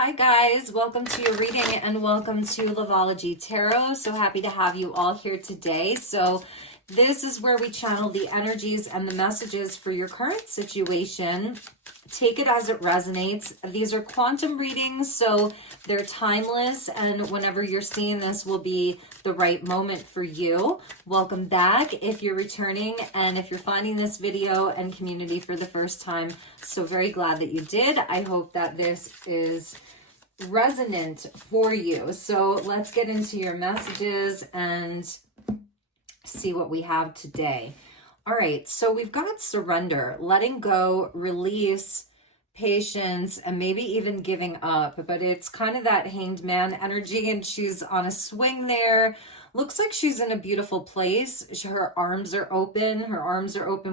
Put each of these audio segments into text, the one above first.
Hi guys, welcome to your reading and welcome to Loveology Tarot. So happy to have you all here today. So this is where we channel the energies and the messages for your current situation. Take it as it resonates. These are quantum readings, so they're timeless, and whenever you're seeing this will be the right moment for you. Welcome back if you're returning, and if you're finding this video and community for the first time, so very glad that you did. I hope that this is resonant for you. So let's get into your messages and see what we have today. All right, so we've got surrender, letting go, release, patience, and maybe even giving up. But it's kind of that hanged man energy, and she's on a swing there. Looks like she's in a beautiful place. Her arms are open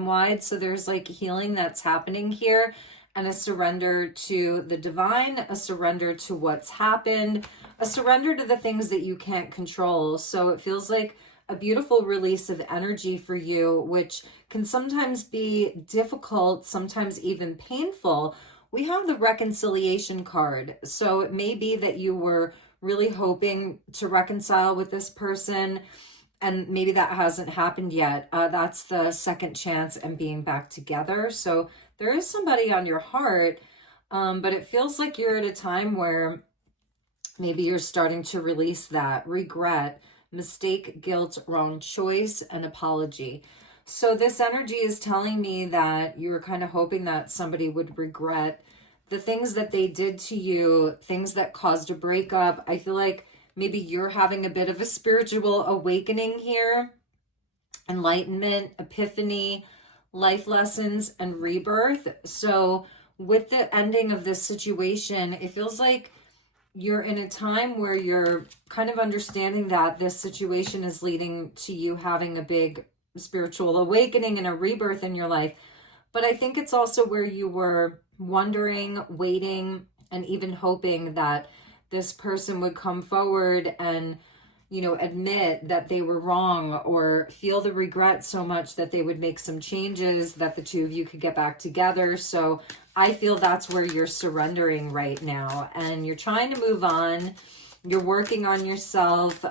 wide. So there's like healing that's happening here, and a surrender to the divine, a surrender to what's happened, a surrender to the things that you can't control. So it feels like a beautiful release of energy for you, which can sometimes be difficult, sometimes even painful. We have the reconciliation card. So it may be that you were really hoping to reconcile with this person, and maybe that hasn't happened yet. That's the second chance and being back together. So there is somebody on your heart, but it feels like you're at a time where maybe you're starting to release that regret, mistake, guilt, wrong choice, and apology. So this energy is telling me that you were kind of hoping that somebody would regret the things that they did to you, things that caused a breakup. I feel like maybe you're having a bit of a spiritual awakening here, enlightenment, epiphany, life lessons, and rebirth. So with the ending of this situation, it feels like you're in a time where you're kind of understanding that this situation is leading to you having a big spiritual awakening and a rebirth in your life. But I think it's also where you were wondering, waiting, and even hoping that this person would come forward and, you know, admit that they were wrong, or feel the regret so much that they would make some changes, that the two of you could get back together. So I feel that's where you're surrendering right now, and you're trying to move on. You're working on yourself.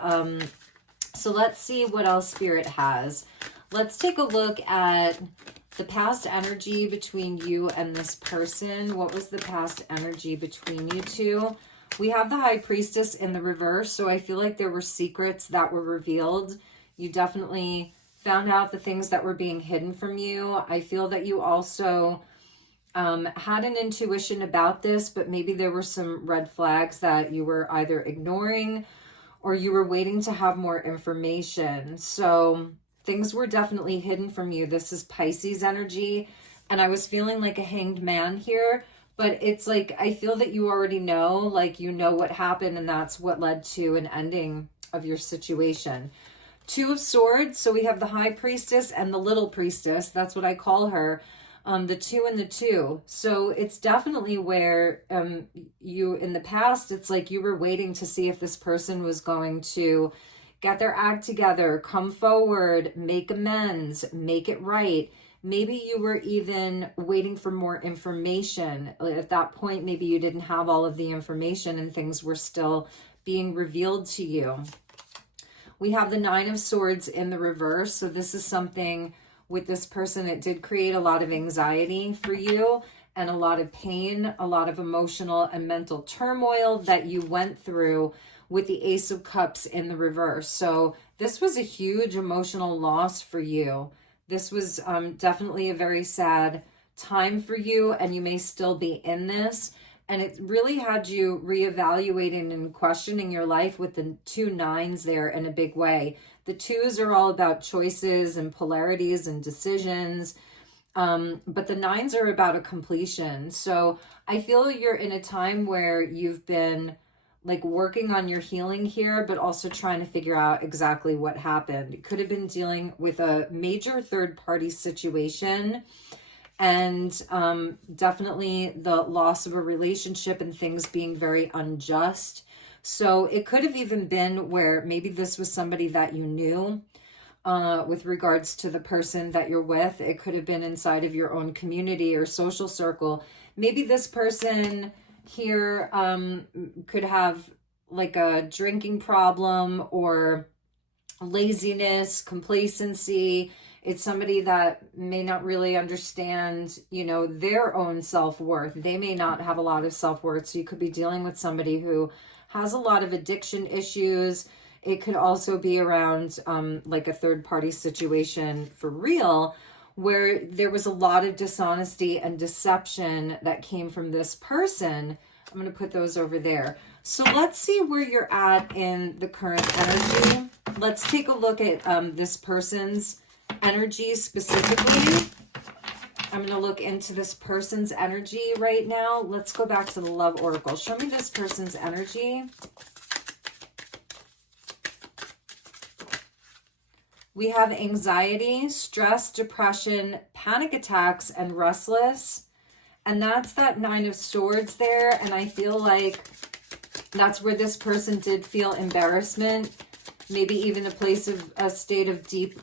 So let's see what else Spirit has. Let's take a look at the past energy between you and this person. What was the past energy between you two? We have the High Priestess in the reverse, so I feel like there were secrets that were revealed. You definitely found out the things that were being hidden from you. I feel that you also had an intuition about this, but maybe there were some red flags that you were either ignoring or you were waiting to have more information. So things were definitely hidden from you. This is Pisces energy, and I was feeling like a hanged man here, but it's like, I feel that you already know, like you know what happened, and that's what led to an ending of your situation. Two of Swords, so we have the High Priestess and the Little Priestess. That's what I call her. The two and the two. So it's definitely where you, in the past, it's like you were waiting to see if this person was going to get their act together, come forward, make amends, make it right. Maybe you were even waiting for more information. At that point, maybe you didn't have all of the information and things were still being revealed to you. We have the Nine of Swords in the reverse. So this is something with this person, it did create a lot of anxiety for you and a lot of pain, a lot of emotional and mental turmoil that you went through with the Ace of Cups in the reverse. So this was a huge emotional loss for you. This was definitely a very sad time for you, and you may still be in this. And it really had you reevaluating and questioning your life with the two nines there in a big way. The twos are all about choices and polarities and decisions. But the nines are about a completion. So I feel you're in a time where you've been like working on your healing here, but also trying to figure out exactly what happened. You could have been dealing with a major third party situation, and definitely the loss of a relationship and things being very unjust. So it could have even been where maybe this was somebody that you knew, with regards to the person that you're with. It could have been inside of your own community or social circle. Maybe this person here could have like a drinking problem or laziness, complacency. It's somebody that may not really understand, you know, their own self-worth. They may not have a lot of self-worth. So you could be dealing with somebody who has a lot of addiction issues. It could also be around like a third-party situation for real, where there was a lot of dishonesty and deception that came from this person. I'm going to put those over there. So let's see where you're at in the current energy. Let's take a look at this person's energy specifically. I'm going to look into this person's energy right now. Let's go back to the Love Oracle. Show me this person's energy. We have anxiety, stress, depression, panic attacks, and restless. And that's that Nine of Swords there. And I feel like that's where this person did feel embarrassment, maybe even a state of deep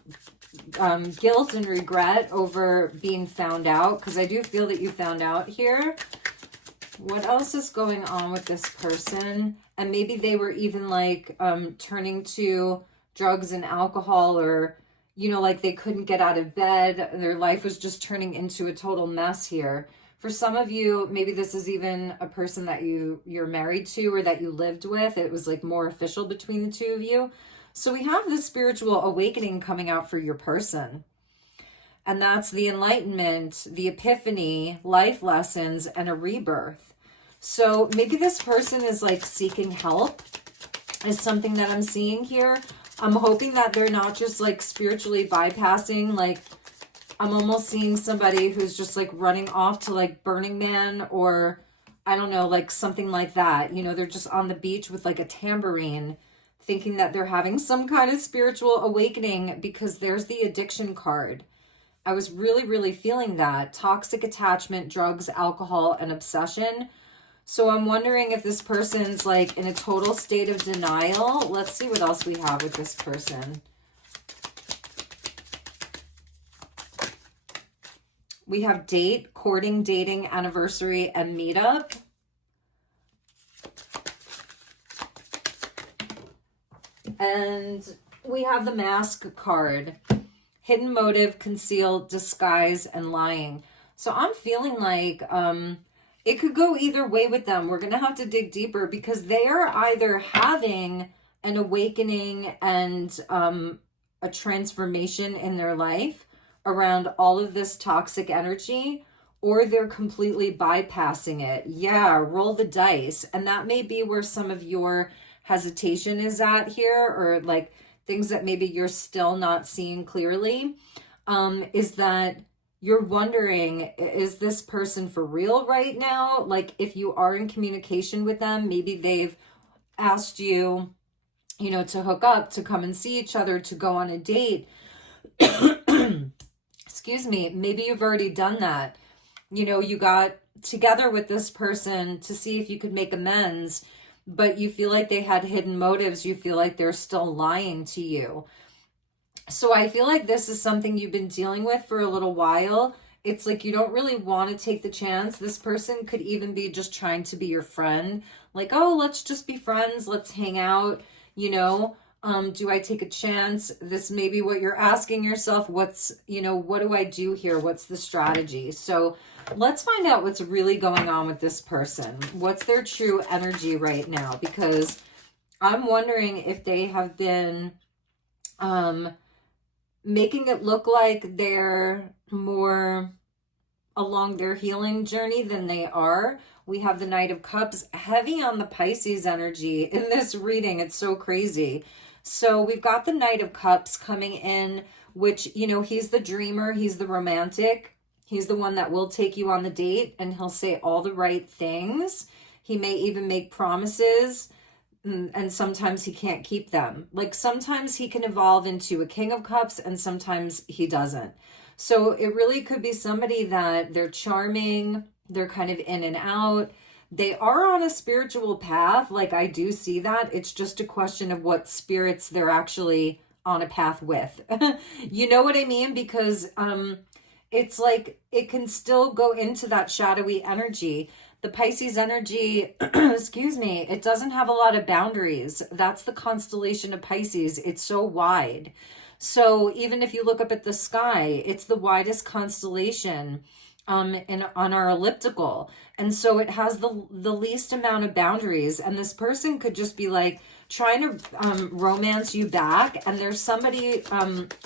guilt and regret over being found out, because I do feel that you found out here. What else is going on with this person? And maybe they were even like turning to drugs and alcohol, or, you know, like they couldn't get out of bed. Their life was just turning into a total mess here. For some of you, maybe this is even a person that you're married to or that you lived with. It was like more official between the two of you. So we have this spiritual awakening coming out for your person. And that's the enlightenment, the epiphany, life lessons, and a rebirth. So maybe this person is like seeking help, is something that I'm seeing here. I'm hoping that they're not just like spiritually bypassing, like I'm almost seeing somebody who's just like running off to like Burning Man, or I don't know, like something like that. You know, they're just on the beach with like a tambourine, thinking that they're having some kind of spiritual awakening, because there's the addiction card. I was really, really feeling that. Toxic attachment, drugs, alcohol, and obsession. So I'm wondering if this person's like in a total state of denial. Let's see what else we have with this person. We have date, courting, dating, anniversary, and meetup. And we have the Mask card. Hidden motive, concealed, disguise, and lying. So I'm feeling like it could go either way with them. We're going to have to dig deeper, because they are either having an awakening and a transformation in their life around all of this toxic energy, or they're completely bypassing it. Yeah, roll the dice. And that may be where some of your hesitation is at here, or like things that maybe you're still not seeing clearly, is that you're wondering, is this person for real right now? Like if you are in communication with them, maybe they've asked you, you know, to hook up, to come and see each other, to go on a date. Excuse me, maybe you've already done that. You know, you got together with this person to see if you could make amends, but you feel like they had hidden motives. You feel like they're still lying to you. So I feel like this is something you've been dealing with for a little while. It's like you don't really want to take the chance. This person could even be just trying to be your friend. Like, oh, let's just be friends. Let's hang out, you know. Do I take a chance? This may be what you're asking yourself. What's, you know, what do I do here? What's the strategy? So let's find out what's really going on with this person. What's their true energy right now? Because I'm wondering if they have been making it look like they're more along their healing journey than they are. We have the Knight of Cups, heavy on the Pisces energy in this reading. It's so crazy. So we've got the Knight of Cups coming in, which, you know, he's the dreamer. He's the romantic. He's the one that will take you on the date, and he'll say all the right things. He may even make promises, and sometimes he can't keep them. Like sometimes he can evolve into a King of Cups, and sometimes he doesn't. So it really could be somebody that they're charming, they're kind of in and out. They are on a spiritual path. Like I do see that. It's just a question of what spirits they're actually on a path with. You know what I mean? Because it's like it can still go into that shadowy energy. The Pisces energy, excuse me, it doesn't have a lot of boundaries. That's the constellation of Pisces. It's so wide. So even if you look up at the sky, it's the widest constellation on our elliptical. And so it has the least amount of boundaries. And this person could just be like trying to romance you back. And there's somebody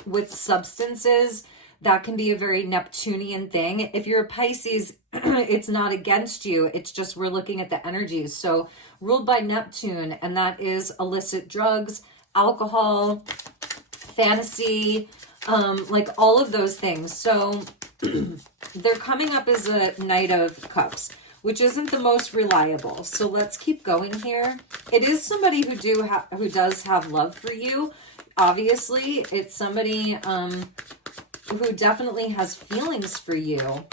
with substances that can be a very Neptunian thing. If you're a Pisces, it's not against you. It's just we're looking at the energies. So ruled by Neptune, and that is illicit drugs, alcohol, fantasy, like all of those things. So they're coming up as a Knight of Cups, which isn't the most reliable. So let's keep going here. It is somebody who does have love for you. Obviously, it's somebody who definitely has feelings for you,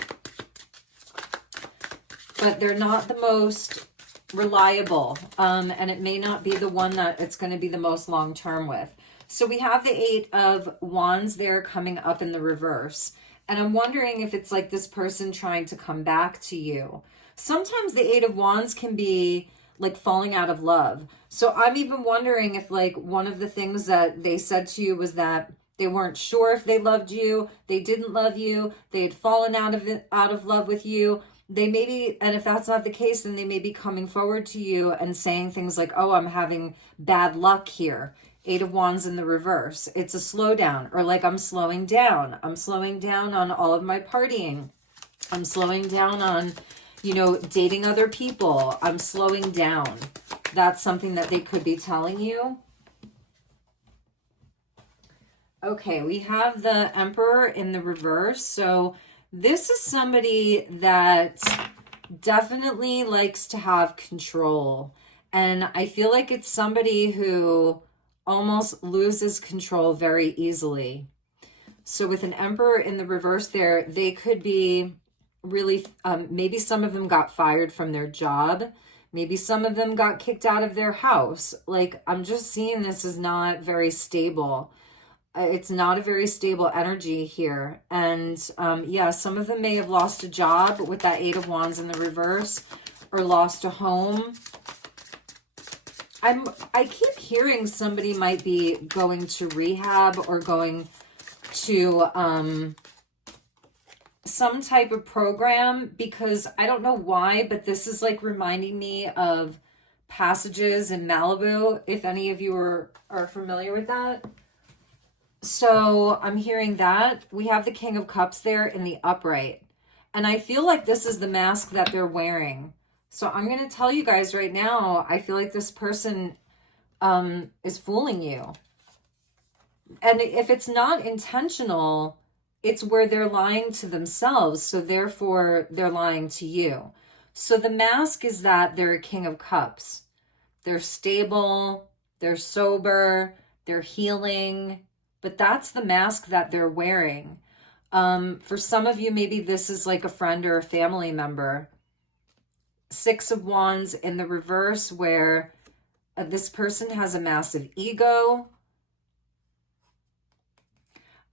but they're not the most reliable, and it may not be the one that it's going to be the most long-term with. So we have the Eight of Wands there coming up in the reverse, and I'm wondering if it's like this person trying to come back to you. Sometimes the Eight of Wands can be like falling out of love. So I'm even wondering if like one of the things that they said to you was that they weren't sure if they loved you, they didn't love you, they had fallen out of love with you. They may be, and if that's not the case, then they may be coming forward to you and saying things like, oh, I'm having bad luck here. Eight of Wands in the reverse. It's a slowdown, or like I'm slowing down. I'm slowing down on all of my partying. I'm slowing down on, you know, dating other people. I'm slowing down. That's something that they could be telling you. Okay, we have the Emperor in the reverse. So this is somebody that definitely likes to have control. And I feel like it's somebody who almost loses control very easily. So with an Emperor in the reverse there, they could be really, maybe some of them got fired from their job. Maybe some of them got kicked out of their house. Like, I'm just seeing this as not very stable. It's not a very stable energy here. And yeah, some of them may have lost a job with that Eight of Wands in the reverse, or lost a home. I keep hearing somebody might be going to rehab or going to some type of program, because I don't know why, but this is like reminding me of Passages in Malibu, if any of you are familiar with that. So I'm hearing that. We have the King of Cups there in the upright. And I feel like this is the mask that they're wearing. So I'm going to tell you guys right now, I feel like this person is fooling you. And if it's not intentional, it's where they're lying to themselves. So therefore, they're lying to you. So the mask is that they're a King of Cups. They're stable, they're sober, they're healing. But that's the mask that they're wearing. For some of you, maybe this is like a friend or a family member. Six of Wands in the reverse, where this person has a massive ego.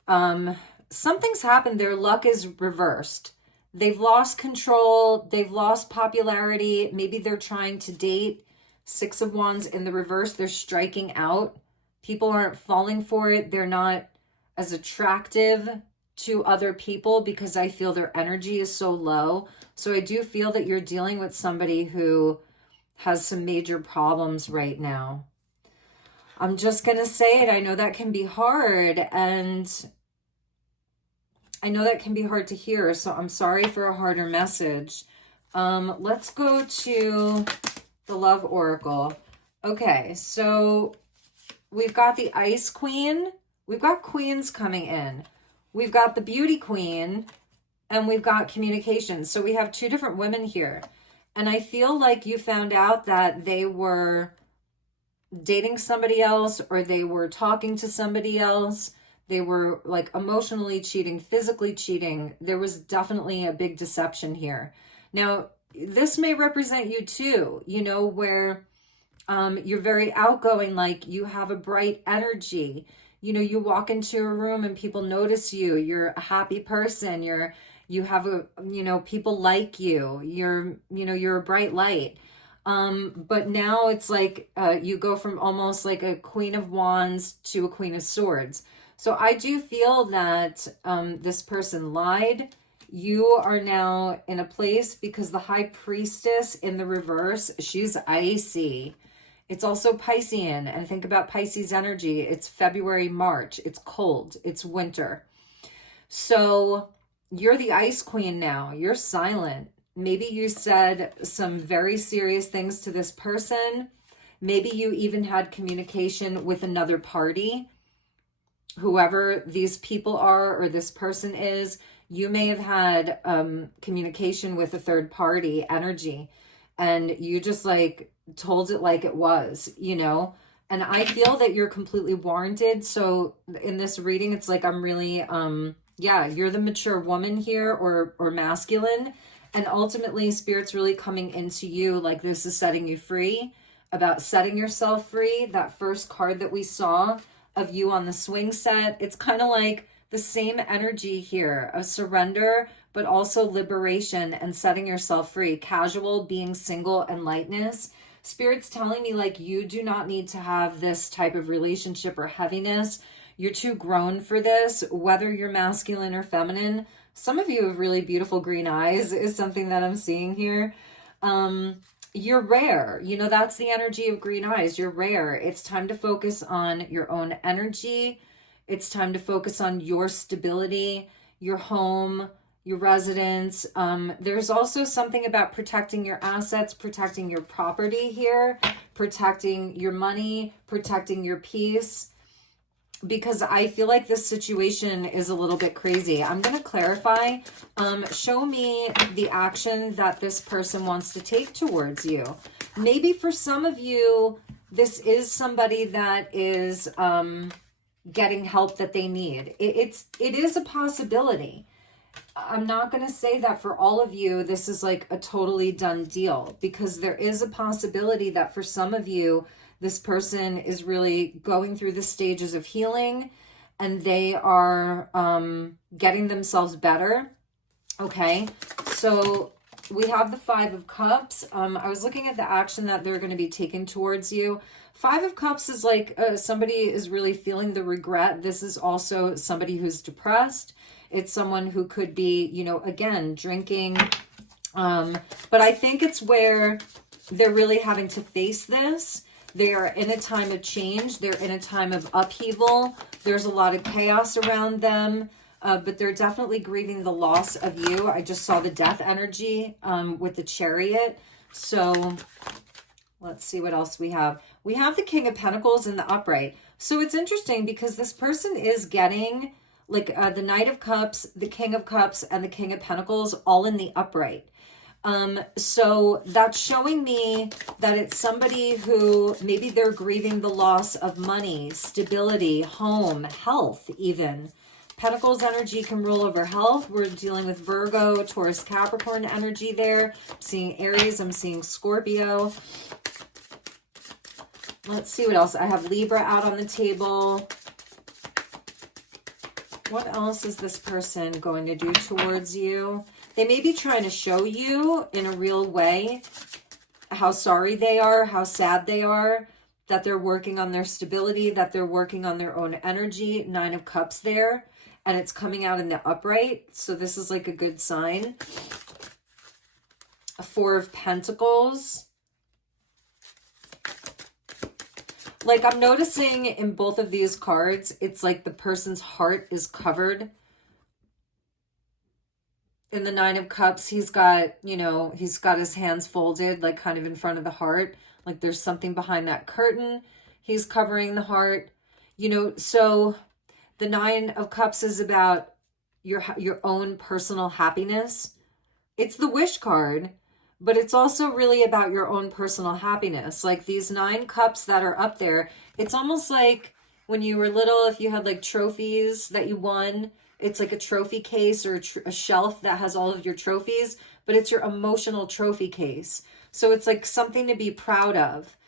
Something's happened. Their luck is reversed. They've lost control. They've lost popularity. Maybe they're trying to date. Six of Wands in the reverse. They're striking out. People aren't falling for it. They're not as attractive to other people because I feel their energy is so low. So I do feel that you're dealing with somebody who has some major problems right now. I'm just going to say it. I know that can be hard, and I know that can be hard to hear. So I'm sorry for a harder message. Let's go to the Love Oracle. Okay, so we've got the Ice Queen. We've got queens coming in. We've got the Beauty Queen, and we've got communication. So we have two different women here. And I feel like you found out that they were dating somebody else, or they were talking to somebody else. They were like emotionally cheating, physically cheating. There was definitely a big deception here. Now, this may represent you too, you know, where you're very outgoing, like you have a bright energy. You know, you walk into a room and people notice you. You're a happy person. You're, You have people like you. You're a bright light. But now it's like you go from almost like a Queen of Wands to a Queen of Swords. So I do feel that this person lied. You are now in a place because the High Priestess in the reverse, she's icy. It's also Piscean. And think about Pisces energy. It's February, March. It's cold. It's winter. So you're the Ice Queen now. You're silent. Maybe you said some very serious things to this person. Maybe you even had communication with another party. Whoever these people are or this person is, you may have had communication with a third party energy, and you just like told it like it was, and I feel that you're completely warranted. So in this reading, it's like I'm really you're the mature woman here, or masculine, and ultimately Spirit's really coming into you like this is setting you free, about setting yourself free. That first card that we saw of you on the swing set, it's kind of like the same energy here of surrender, but also liberation and setting yourself free. Casual, being single, and lightness. Spirit's telling me like you do not need to have this type of relationship or heaviness. You're too grown for this, whether you're masculine or feminine. Some of you have really beautiful green eyes is something that I'm seeing here. You're rare. That's the energy of green eyes. You're rare. It's time to focus on your own energy. It's time to focus on your stability, your home, your residence. There's also something about protecting your assets, protecting your property here, protecting your money, protecting your peace, because I feel like this situation is a little bit crazy. I'm going to clarify. Show me the action that this person wants to take towards you. Maybe for some of you, this is somebody that is getting help that they need. It is a possibility. I'm not going to say that for all of you, this is like a totally done deal, because there is a possibility that for some of you, this person is really going through the stages of healing and they are getting themselves better. Okay, so we have the Five of Cups. I was looking at the action that they're going to be taking towards you. Five of Cups is like somebody is really feeling the regret. This is also somebody who's depressed. It's someone who could be, again, drinking. But I think it's where they're really having to face this. They are in a time of change. They're in a time of upheaval. There's a lot of chaos around them. But they're definitely grieving the loss of you. I just saw the death energy with the Chariot. So let's see what else we have. We have the King of Pentacles in the upright. So it's interesting because this person is getting like the Knight of Cups, the King of Cups, and the King of Pentacles all in the upright. So that's showing me that it's somebody who maybe they're grieving the loss of money, stability, home, health even. Pentacles energy can rule over health. We're dealing with Virgo, Taurus, Capricorn energy there. I'm seeing Aries. I'm seeing Scorpio. Let's see what else. I have Libra out on the table. What else is this person going to do towards you? They may be trying to show you in a real way how sorry they are, how sad they are, that they're working on their stability, that they're working on their own energy. Nine of Cups there. And it's coming out in the upright. So this is like a good sign. A Four of Pentacles. Like I'm noticing in both of these cards, it's like the person's heart is covered. In the Nine of Cups, he's got, he's got his hands folded, like kind of in front of the heart. Like there's something behind that curtain. He's covering the heart, so the Nine of Cups is about your own personal happiness. It's the Wish card, but it's also really about your own personal happiness. Like these 9 cups that are up there, it's almost like when you were little, if you had like trophies that you won, it's like a trophy case or a shelf that has all of your trophies, but it's your emotional trophy case. So it's like something to be proud of.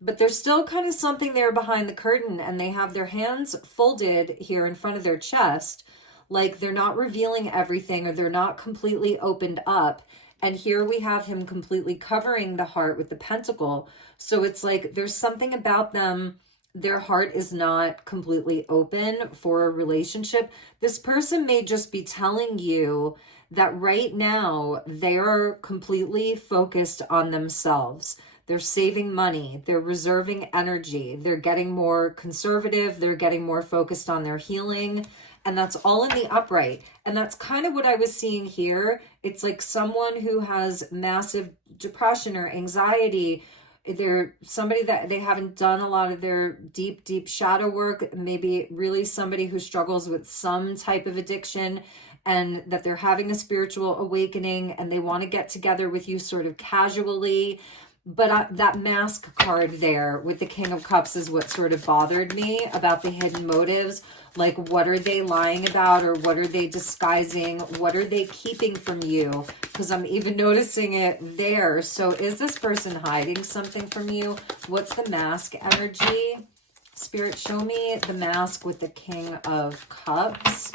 But there's still kind of something there behind the curtain, and they have their hands folded here in front of their chest, like they're not revealing everything, or they're not completely opened up. And here we have him completely covering the heart with the pentacle. So it's like there's something about them, their heart is not completely open for a relationship. This person may just be telling you that right now they're completely focused on themselves. They're saving money, they're reserving energy, they're getting more conservative, they're getting more focused on their healing. And that's all in the upright. And that's kind of what I was seeing here. It's like someone who has massive depression or anxiety. They're somebody that they haven't done a lot of their deep shadow work. Maybe really somebody who struggles with some type of addiction, and that they're having a spiritual awakening and they want to get together with you sort of casually. But that mask card there with the King of Cups is what sort of bothered me about the hidden motives. Like, what are they lying about, or what are they disguising? What are they keeping from you? Because I'm even noticing it there. So is this person hiding something from you? What's the mask energy? Spirit, show me the mask with the King of Cups.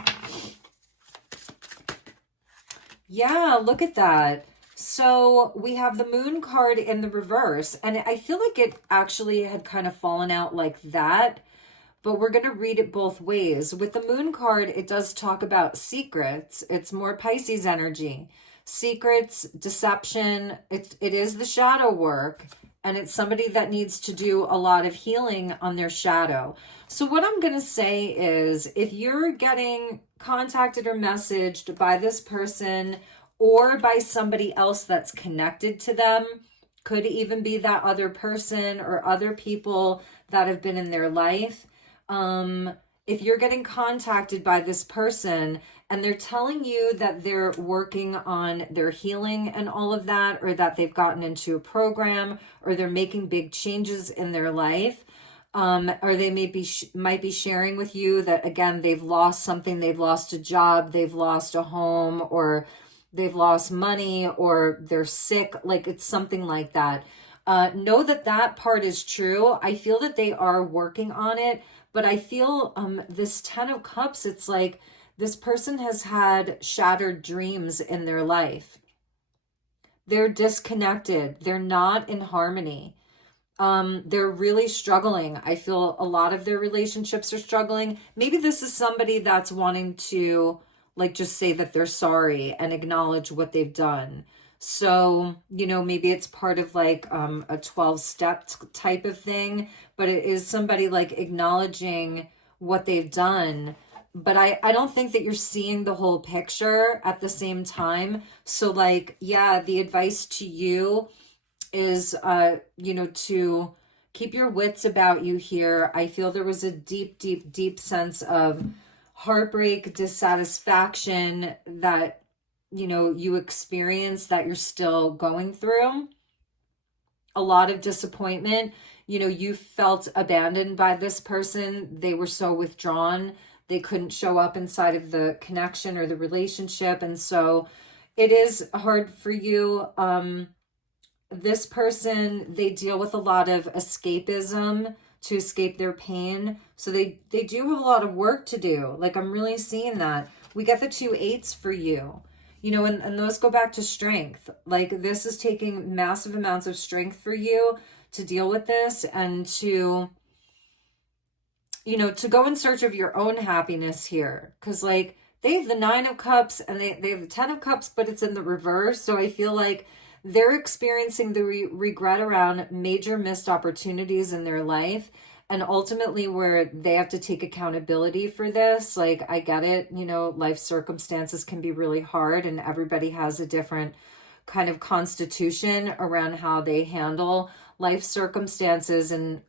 Yeah, look at that. So we have the Moon card in the reverse, and I feel like it actually had kind of fallen out like that, but we're going to read it both ways. With the Moon card, it does talk about secrets. It's more Pisces energy. Secrets, deception, it is the shadow work, and it's somebody that needs to do a lot of healing on their shadow. So what I'm going to say is, if you're getting contacted or messaged by this person or by somebody else that's connected to them, could even be that other person or other people that have been in their life. If you're getting contacted by this person and they're telling you that they're working on their healing and all of that, or that they've gotten into a program, or they're making big changes in their life, or they might be sharing with you that, again, they've lost something, they've lost a job, they've lost a home, or they've lost money, or they're sick, like it's something like that. Know that that part is true. I feel that they are working on it, but I feel this Ten of Cups, it's like this person has had shattered dreams in their life. They're disconnected. They're not in harmony. They're really struggling. I feel a lot of their relationships are struggling. Maybe this is somebody that's wanting to like just say that they're sorry and acknowledge what they've done. So, you know, maybe it's part of like a 12-step type of thing, but it is somebody like acknowledging what they've done. But I don't think that you're seeing the whole picture at the same time. So like, yeah, the advice to you is, you know, to keep your wits about you here. I feel there was a deep sense of heartbreak, dissatisfaction that, you know, you experience, that you're still going through. A lot of disappointment. You know, you felt abandoned by this person. They were so withdrawn. They couldn't show up inside of the connection or the relationship. And so it is hard for you. This person, they deal with a lot of escapism to escape their pain. So they do have a lot of work to do. Like, I'm really seeing that. We get the 2 8s for you, you know, and those go back to strength. Like, this is taking massive amounts of strength for you to deal with this, and to, you know, to go in search of your own happiness here. Because like, they have the 9 of Cups and they have the 10 of Cups, but it's in the reverse. So I feel like they're experiencing the regret around major missed opportunities in their life, and ultimately where they have to take accountability for this. Like, I get it, you know, life circumstances can be really hard, and everybody has a different kind of constitution around how they handle life circumstances, and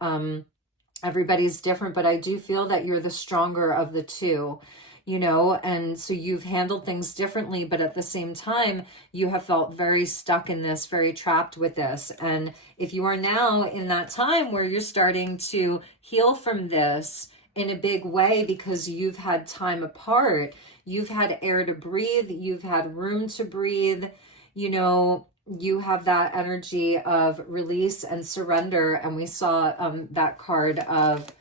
everybody's different, but I do feel that you're the stronger of the two, you know, and so you've handled things differently, but at the same time, you have felt very stuck in this, very trapped with this. And if you are now in that time where you're starting to heal from this in a big way, because you've had time apart, you've had air to breathe, you've had room to breathe, you know, you have that energy of release and surrender. And we saw that card of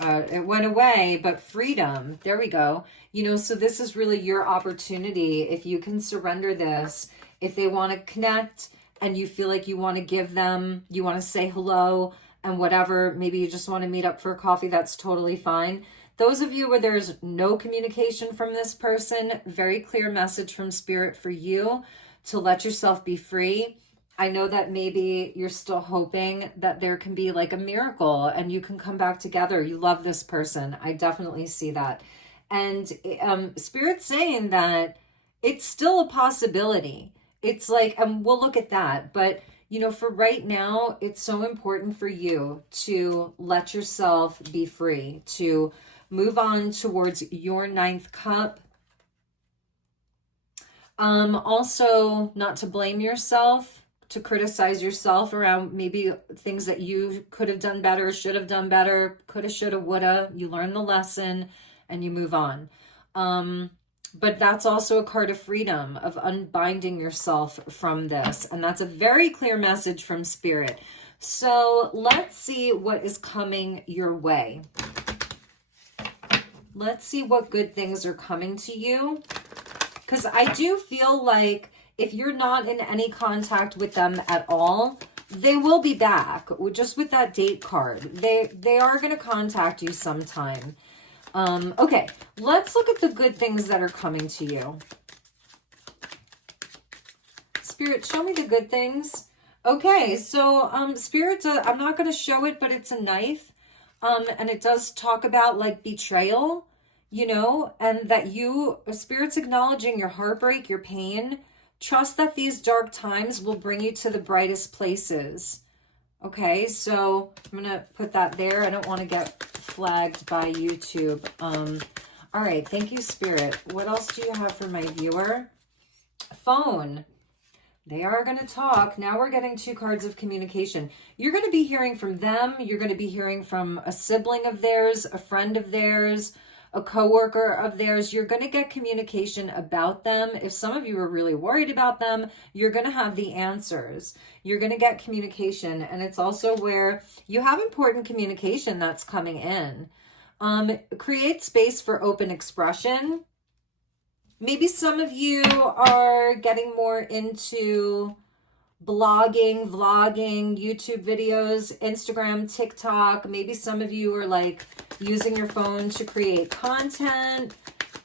It went away, but freedom. There we go. You know, so this is really your opportunity. If you can surrender this, if they want to connect and you feel like you want to give them, you want to say hello and whatever, maybe you just want to meet up for a coffee, that's totally fine. Those of you where there's no communication from this person, very clear message from Spirit for you to let yourself be free. I know that maybe you're still hoping that there can be like a miracle and you can come back together. You love this person. I definitely see that. And Spirit's saying that it's still a possibility. It's like, and we'll look at that. But, you know, for right now, it's so important for you to let yourself be free, to move on towards your ninth cup. Also, not to blame yourself, to criticize yourself around maybe things that you could have done better, should have done better, coulda, shoulda, woulda. You learn the lesson and you move on. But that's also a card of freedom, of unbinding yourself from this. And that's a very clear message from Spirit. So let's see what is coming your way. Let's see what good things are coming to you. Because I do feel like if you're not in any contact with them at all, they will be back. Just with that date card, they are going to contact you sometime. Okay, let's look at the good things that are coming to you. Spirit, show me the good things. Okay, so Spirit, I'm not going to show it, but it's a knife. And it does talk about like betrayal, you know, and that Spirit's acknowledging your heartbreak, your pain. Trust that these dark times will bring you to the brightest places. Okay, so I'm going to put that there. I don't want to get flagged by YouTube. All right, thank you, Spirit. What else do you have for my viewer? Phone. They are going to talk. Now we're getting 2 cards of communication. You're going to be hearing from them. You're going to be hearing from a sibling of theirs, a friend of theirs, a coworker of theirs. You're going to get communication about them. If some of you are really worried about them, you're going to have the answers. You're going to get communication. And it's also where you have important communication that's coming in. Create space for open expression. Maybe some of you are getting more into blogging, vlogging, YouTube videos, Instagram, TikTok. Maybe some of you are like using your phone to create content.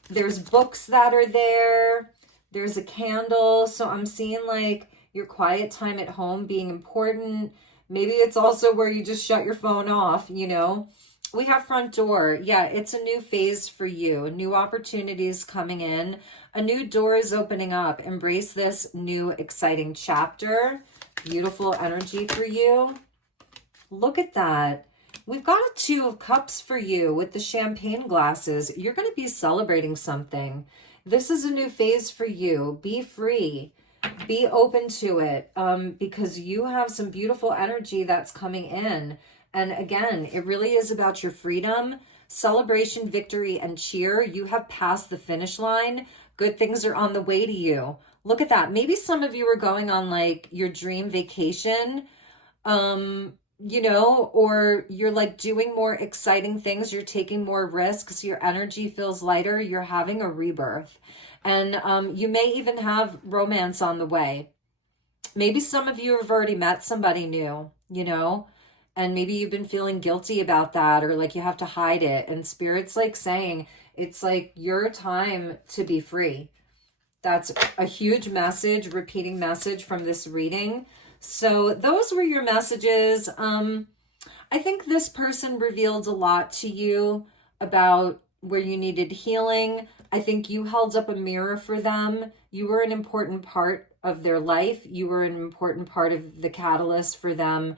There's books that are there. There's a candle. So I'm seeing like your quiet time at home being important. Maybe it's also where you just shut your phone off, you know. We have front door. Yeah, it's a new phase for you. New opportunities coming in. A new door is opening up. Embrace this new exciting chapter. Beautiful energy for you. Look at that. We've got a 2 of Cups for you with the champagne glasses. You're going to be celebrating something. This is a new phase for you. Be free. Be open to it because you have some beautiful energy that's coming in. And again, it really is about your freedom, celebration, victory, and cheer. You have passed the finish line. Good things are on the way to you. Look at that. Maybe some of you are going on like your dream vacation, you know, or you're like doing more exciting things. You're taking more risks. Your energy feels lighter. You're having a rebirth. And you may even have romance on the way. Maybe some of you have already met somebody new, you know, and maybe you've been feeling guilty about that or like you have to hide it. And Spirit's like saying, it's like your time to be free. That's a huge message, repeating message from this reading. So those were your messages. I think this person revealed a lot to you about where you needed healing. I think you held up a mirror for them. You were an important part of their life. You were an important part of the catalyst for them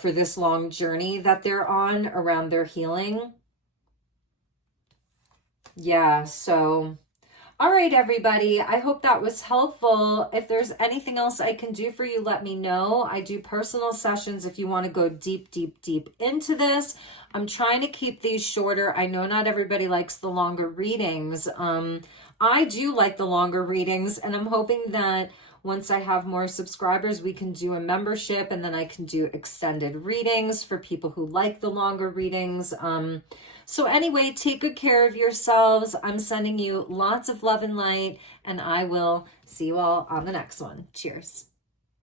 for this long journey that they're on around their healing. Yeah, so all right, everybody. I hope that was helpful. If there's anything else I can do for you, let me know. I do personal sessions if you want to go deep, deep, deep into this. I'm trying to keep these shorter. I know not everybody likes the longer readings. I do like the longer readings, and I'm hoping that Once I have more subscribers, we can do a membership, and then I can do extended readings for people who like the longer readings. So anyway, take good care of yourselves. I'm sending you lots of love and light, and I will see you all on the next one. Cheers.